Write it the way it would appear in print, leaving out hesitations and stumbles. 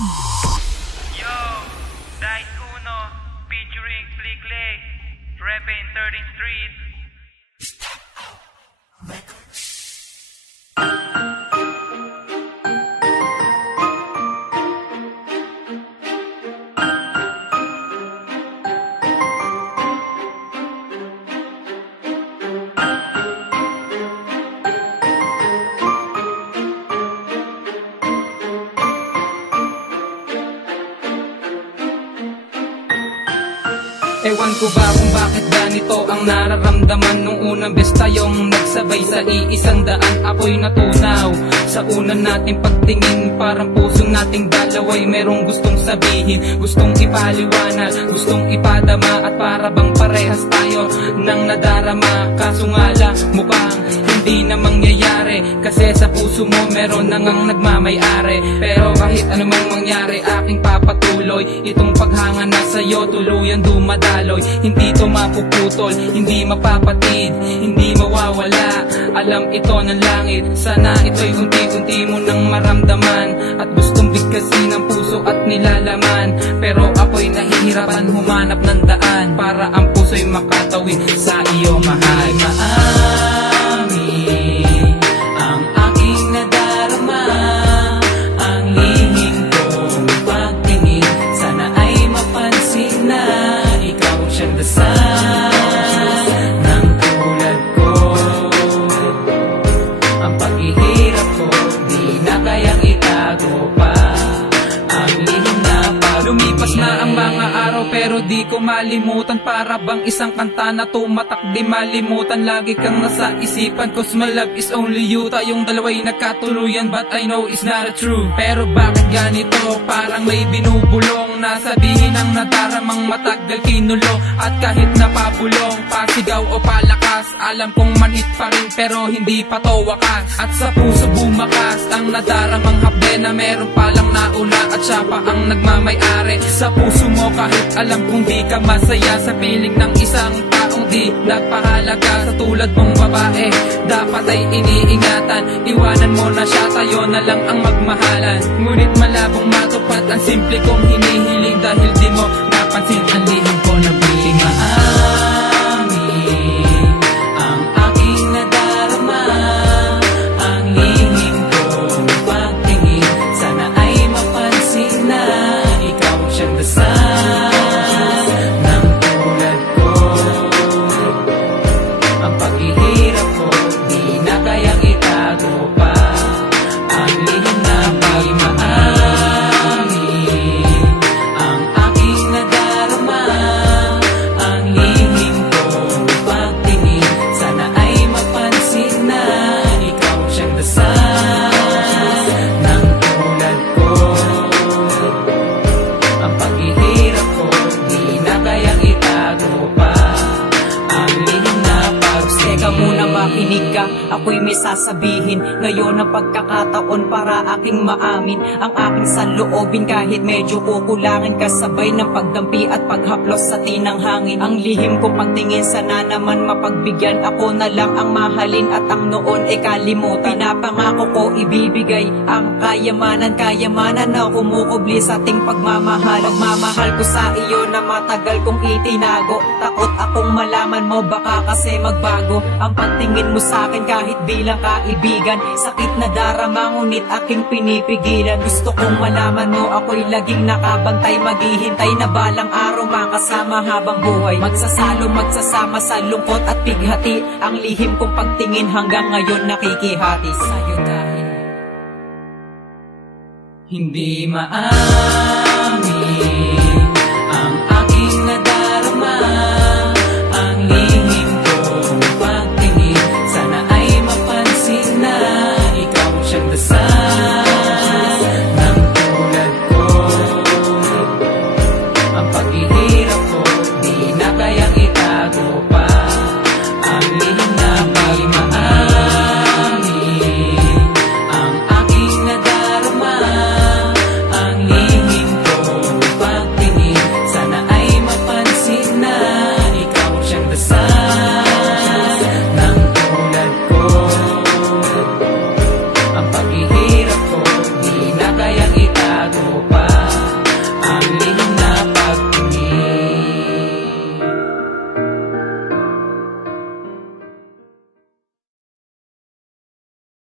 Yo, Dice Uno, featuring Flickly, repping 13th Street. Ewan ko ba kung bakit ganito ang nararamdaman nung unang bes tayong nagsabay sa iisang daan. Ako'y natunaw sa unang nating pagtingin, parang pusong nating dalaway merong gustong sabihin, gustong ipaliwanag, gustong ipadama, at para bang parehas tayo nang nadarama. Kaso nga lang mukhang hindi na mangyayari, kasi sa puso mo meron na ngang nagmamay-ari. Pero kahit anumang mangyari aking papatuloy itong paghanga na sa'yo, tuluyan dumadaloy. Hindi to mapuputol, hindi mapapatid, hindi mawawala. Alam ito ng langit, sana ito'y unti-unti mo nang maramdaman, at gustong bigkasin ang puso at nilalaman. Pero ako'y nahihirapan humanap ng daan para ang puso'y makatawid sa iyo, mahal. Maamin ang aking nadarama, ang lihim kong pagtingin, sana ay mapansin na ikaw siyang dasal ng tulad ko. Ang paghihirap ko di na kayang itago pa, ang lihim na lumipas na ang mga araw pero di ko malimutan, para bang isang kanta na tumatak di malimutan. Lagi kang nasa isipan, cause my love is only you. Tayong dalawa'y nagkatuluyan but I know it's not true. Pero bakit ganito, parang may binubulong, nasabihin ang nadaramang matagal kinulo. At kahit napabulong, pasigaw o palakas, alam kong manhit pa rin pero hindi pa to wakas. At sa puso bumakas ang nadaramang hapde na meron palang nauna at siya pa ang nagmamay-ari sa puso mo. Kahit alam kong di ka masaya sa piling ng isang taong di nagpahalaga sa tulad mong babae, dapat ay iniingatan. Iwanan mo na siya, tayo na lang ang magmahalan. Ngunit malabong matupad ang simple kong hinihiling, dahil di mo napansin ang lihim ko na piling. Maamin ang aking nadarama, ang lihim kong pagtingin, sana ay mapansin na ikaw siyang dasal ng tulad ko. Ang paghihirap ko di na kayang itago pa, ang lihim na pag-maamin ang aking nadarama, ang lihim kong pagtingin, sana ay mapansin na ikaw siyang dasal ng tulad ko. Ang paghihirap ko di na kayang itago pa, ang lihim na pag-singin. Teka muna, makinig ka, ako'y may sasabihin. Ngayon ang pagkakataon para aking maamin ang aking saloobin, kahit medyo kukulangin, kasabay ng pagdampi at paghaplos sa tinang hangin. Ang lihim kong pagtingin, sana naman mapagbigyan. Ako na lang ang mahalin at ang noon ay kalimutan. Pinapangako ko ibibigay ang kayamanan, kayamanan na kumukubli sa ating pagmamahal. Pagmamahal ko sa iyo na matagal kong itinago, takot akong malaman mo, baka kasi magbago ang pagtingin mo sa akin kahit bilang kaibigan. Sakit na darama ngunit aking pinipigilan. Gusto kong malaman mo ako'y laging nakabantay, maghihintay na balang araw makasama habang buhay. Magsasalo, magsasama sa lungkot at pighati, ang lihim kong pagtingin hanggang ngayon nakikihati sa'yo dahil hindi maan